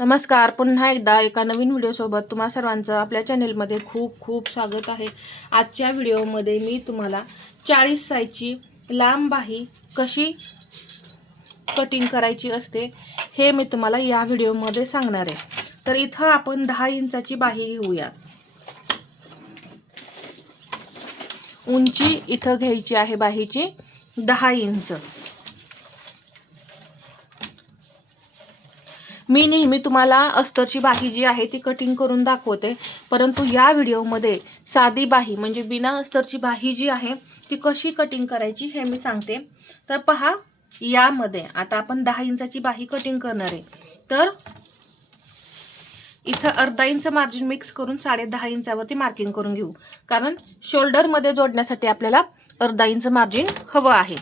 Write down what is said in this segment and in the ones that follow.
नमस्कार, पुन्हा एकदा एका नवीन व्हिडिओसोबत तुम्हा सर्वांचं आपल्या चॅनेलमध्ये खूप खूप स्वागत आहे। आजच्या व्हिडिओमध्ये मी तुम्हाला 40 साईजची लांब बाही कशी कटिंग करायची असते हे मी तुम्हाला या व्हिडिओमध्ये सांगणार आहे। तर इथं आपण 10 इंचाची बाही घेऊया। उंची इथं घ्यायची आहे बाहीची 10 इंच। मी नेहमी तुम्हाला अस्तरची बाही जी आहे ती कटिंग करून दाखवते, परंतु या व्हिडिओमध्ये साधी बाही म्हणजे बिना अस्तरची बाही जी आहे ती कशी कटिंग करायची हे मी सांगते। तर पहा, यामध्ये आता आपण 10 इंचाची बाही कटिंग करणार आहे। तर इथं अर्धा इंच मार्जिन मिक्स करून 10.5 इंचावरती मार्किंग करून घेऊ, कारण शोल्डर मध्ये जोडण्यासाठी आपल्याला अर्धा इंच मार्जिन हवं आहे।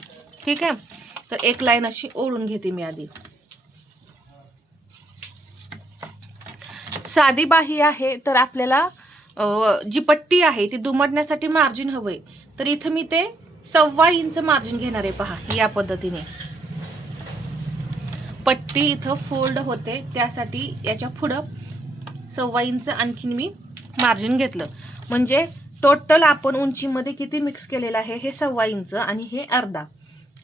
ठीक आहे, तर एक लाईन अशी ओढून घेते मी आधी। साधी बाही आहे तर आपल्याला जी पट्टी आहे ती दुमडण्यासाठी मार्जिन हवंय, तर इथं मी ते 1.25 इंच मार्जिन घेणार आहे। पहा, या पद्धतीने पट्टी इथं फोल्ड होते, त्यासाठी याच्या पुढं 1.25 इंच आणखीन मी मार्जिन घेतलं। म्हणजे टोटल आपण उंचीमध्ये किती मिक्स केलेलं आहे हे 1.25 इंच आणि हे अर्धा,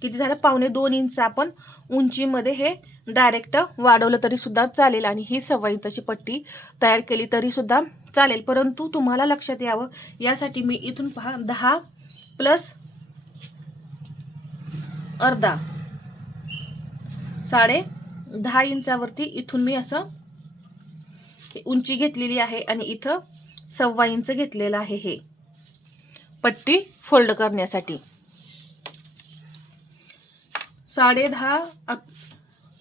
किती झालं 1.25-2 इंच आपण उंचीमध्ये हे डायरेक्ट वाढवलं तरी सुद्धा चालेल आणि ही 1.25 इंचाची पट्टी तयार केली तरी सुद्धा चालेल। परंतु तुम्हाला लक्षात यावं यासाठी मी इथून पहा 10 प्लस अर्धा 10.5 इंचावरती इथून मी असं उंची घेतलेली आहे आणि इथं 1.25 इंच घेतलेलं आहे हे पट्टी फोल्ड करण्यासाठी। 10.5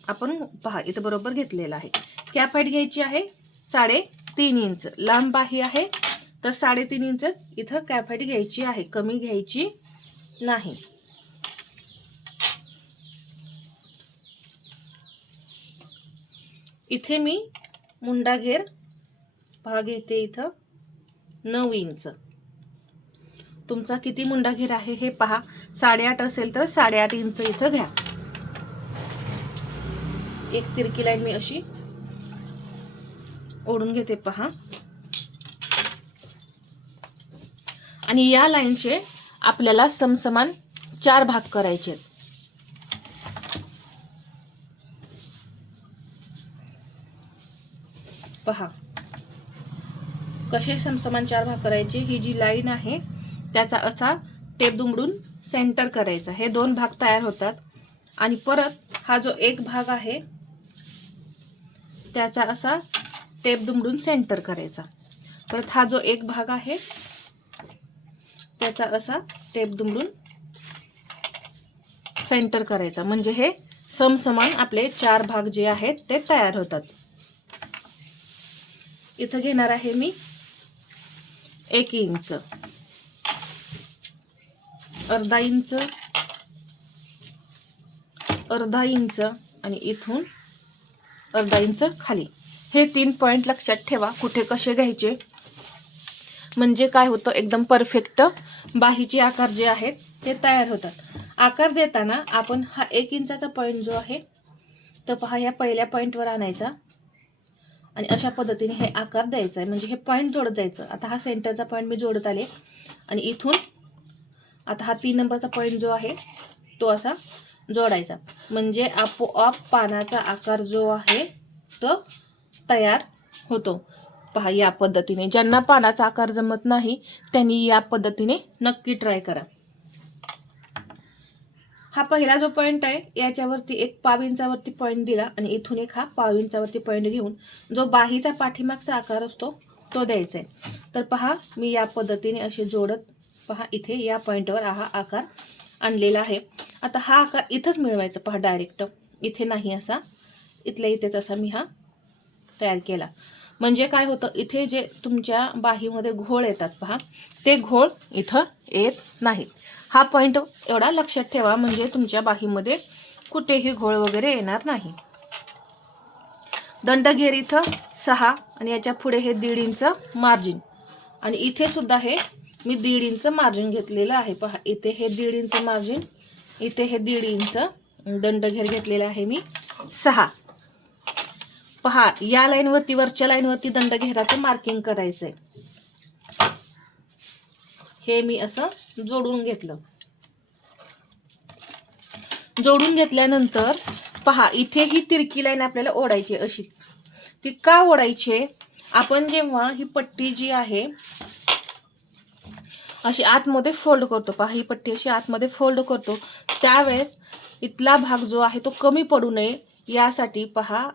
आपण पहा इथं बरोबर घेतलेला आहे। कॅप हाईट घ्यायची आहे 3.5 इंच। लांब बाही आहे तर 3.5 इंच इथं कॅप हाईट घ्यायची आहे, कमी घ्यायची नाही। इथे मी मुंडा घेर भाग येते इथं 9 इंच। तुमचा किती मुंडा घेर आहे हे पहा, 8.5 असेल तर 8.5 इंच इथं घ्या। एक तिरकी लाईन मी अशी ओढून घेते पहा, आणि या लाईनचे आपल्याला समसमान 4 भाग करायचे। पहा कसे समसमान 4 भाग करायचे। ही जी लाईन आहे त्याचा असा टेप दुमडून सेंटर करायचा, हे 2 भाग तयार होतात। आणि परत हा जो एक भाग आहे त्याचा असा टेप दुमडून सेंटर करायचा। परत हा जो एक भाग आहे त्याचा असा टेप दुमडून सेंटर करायचा, म्हणजे हे समसमान आपले 4 भाग जे आहेत ते तयार होतात। इथं घेणार आहे मी 1 इंच, अर्धा इंच, अर्धा इंच आणि इथून अर्धा इंच खाली। हे 3 पॉइंट लक्षात ठेवा कुठे कसे घ्यायचे, म्हणजे काय होतं एकदम परफेक्ट बाहीचे आकार जे आहेत ते तयार होतात। आकार देताना आपण हा 1 इंचाचा पॉइंट जो आहे तर पहा या पहिल्या पॉइंटवर आणायचा आणि अशा पद्धतीने हे आकार द्यायचा आहे, म्हणजे हे पॉइंट जोडत जायचं। आता हा सेंटरचा पॉइंट मी जोडत आले आणि इथून आता हा 3 नंबरचा पॉइंट जो आहे तो असा जोडायचा, म्हणजे आपोआप पानाचा आकार जो आहे तो तयार होतो। पहा या पद्धतीने, ज्यांना पानाचा आकार जमत नाही त्यांनी या पद्धतीने नक्की ट्राय करा। हा पहिला जो पॉइंट आहे याच्यावरती एक 1.5 इंचावरती पॉइंट दिला आणि इथून एक हा 1.5 इंचावरती पॉइंट घेऊन जो बाहीचा पाठीमागचा आकार असतो तो द्यायचा आहे। तर पहा मी या पद्धतीने असे जोडत पहा इथे या पॉइंटवर हा आकार आणलेला आहे। आता हा आकार इथंच मिळवायचा, पहा डायरेक्ट इथे नाही, असा इथल्या इथेच असा मी हा तयार केला। म्हणजे काय होतं, इथे जे तुमच्या बाहीमध्ये घोळ येतात पहा ते घोळ इथं येत नाहीत। हा पॉइंट एवढा लक्षात ठेवा, म्हणजे तुमच्या बाहीमध्ये कुठेही घोळ वगैरे येणार नाही। दंडघेर इथं 6 आणि याच्या पुढे हे 1.5 इंच मार्जिन आणि इथे सुद्धा हे मी 1.5 इंच मार्जिन घेतलेलं आहे। पहा इथे हे 1.5 इंच मार्जिन, इथे हे 1.5 इंच दंडघेर घेतलेला आहे मी 6। पहा या लाईनवरती, वरच्या लाईनवरती दंडघेराचं मार्किंग करायचंय. हे मी असं जोडून घेतलं. जोडून घेतल्यानंतर पहा इथे ही तिरकी लाईन आपल्याला ओढायची अशी. ती का ओढायची? आपण जेव्हा ही पट्टी जी आहे अशी आतमध्ये फोल्ड करतो, पहा ही पट्टी अशी आतमध्ये फोल्ड करतो, त्यावेळेस इथला भाग जो आहे तो कमी पडू नये यासाठी पहा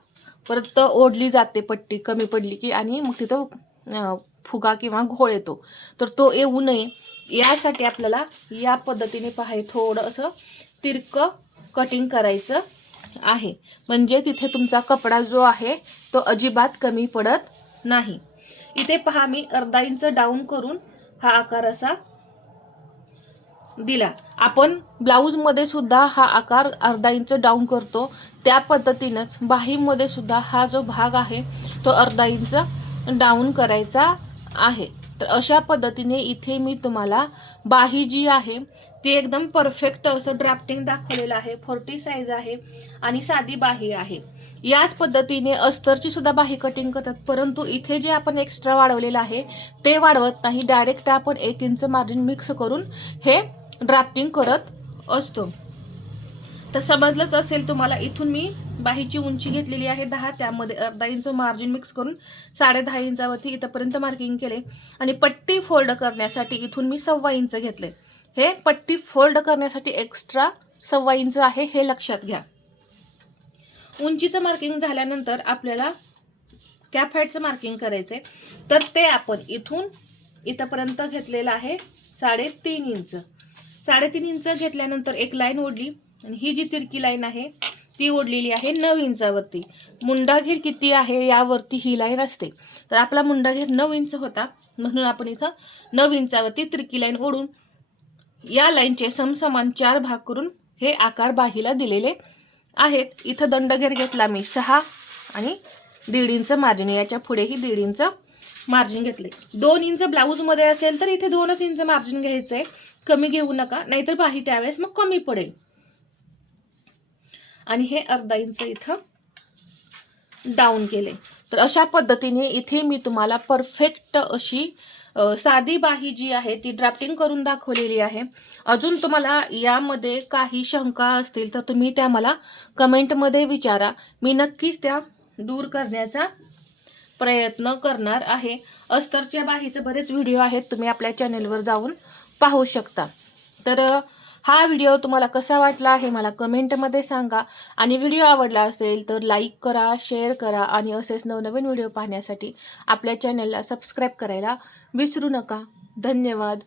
परत ओढली जाते पट्टी कमी पडली की, आणि मग तिथं फुगा किंवा घोळ येतो. तर तो येऊ नये यासाठी आपल्याला या पद्धतीने पहा थोडं असं तिरकं कटिंग करायचं आहे. म्हणजे तिथे तुमचा कपडा जो आहे तो अजिबात कमी पडत नाही. इथे पहा मी अर्धा इंच डाऊन करून हा आकार असा दिला. आपण ब्लाऊजमध्ये सुद्धा हा आकार अर्धा इंच डाऊन करतो, त्या पद्धतीनंच बाहीमध्ये सुद्धा हा जो भाग आहे तो अर्धा इंच डाऊन करायचा आहे. तर अशा पद्धतीने इथे मी तुम्हाला बाही जी आहे ती एकदम परफेक्ट असं ड्राफ्टिंग दाखवलेलं आहे. 40 साईज आहे आणि साधी बाही आहे. याच पद्धतीने अस्तरची सुद्धा बाही कटिंग करतात, परंतु इथे जे आपण एक्स्ट्रा वाढवलेलं आहे ते वाढवत नाही, डायरेक्ट आपण 1 इंच मार्जिन मिक्स करून हे ड्राफ्टिंग करत असतो. तर समजलंच असेल तुम्हाला. इथून मी बाहीची उंची घेतलेली आहे 10, त्यामध्ये अर्धा इंच मार्जिन मिक्स करून 10.5 इंचावरती इथपर्यंत मार्किंग केले. आणि पट्टी फोल्ड करण्यासाठी इथून मी 1.25 इंच घेतले. हे पट्टी फोल्ड करण्यासाठी एक्स्ट्रा 1.25 इंच आहे, हे लक्षात घ्या. उंचीचं मार्किंग झाल्यानंतर आपल्याला कॅप हाईटचं मार्किंग करायचंय. तर ते आपण इथून इथपर्यंत घेतलेलं आहे 3.5 इंच. 3.5 इंच घेतल्यानंतर एक लाईन ओढली आणि ही जी तिरकी लाईन आहे ती ओढलेली आहे 9 इंचावरती. मुंडाघेर किती आहे यावरती ही लाईन असते. तर आपला मुंडाघेर 9 इंच होता, म्हणून आपण इथं 9 इंचावरती तिरकी लाईन ओढून या लाईनचे समसमान 4 भाग करून हे आकार बाहीला दिलेले आहेत. इथं दंडघेर घेतला मी 6 आणि 1.5 इंच मार्जिन, याच्या पुढेही 1.5 इंच मार्जिन घेतले. 2 इंच ब्लाऊजमध्ये असेल तर इथे 2च इंच मार्जिन घ्यायचंय, कमी घेऊ नका, नाहीतर बाही त्यावेळेस मग कमी पडेल. आणि हे अर्धा इंच इथं डाऊन केले. तर अशा पद्धतीने इथे मी तुम्हाला परफेक्ट अशी साधी बाही जी आहे ती ड्राफ्टिंग करून दाखवलेली आहे. अजून तुम्हाला यामध्ये काही शंका असतील तर तुम्ही त्या मला कमेंटमध्ये विचारा, मी नक्कीच त्या दूर करण्याचा प्रयत्न करणार आहे. अस्तरच्या बाहीचे बरेच व्हिडिओ आहेत, तुम्ही आपल्या चॅनेलवर जाऊन पाहू शकता. तर हा व्हिडिओ तुम्हाला कसा वाटला हे मला कमेंटमध्ये सांगा. आणि व्हिडिओ आवडला असेल तर लाईक करा, शेअर करा आणि असेच नवनवीन व्हिडिओ पाहण्यासाठी आपल्या चॅनलला सबस्क्राईब करायला विसरू नका. धन्यवाद.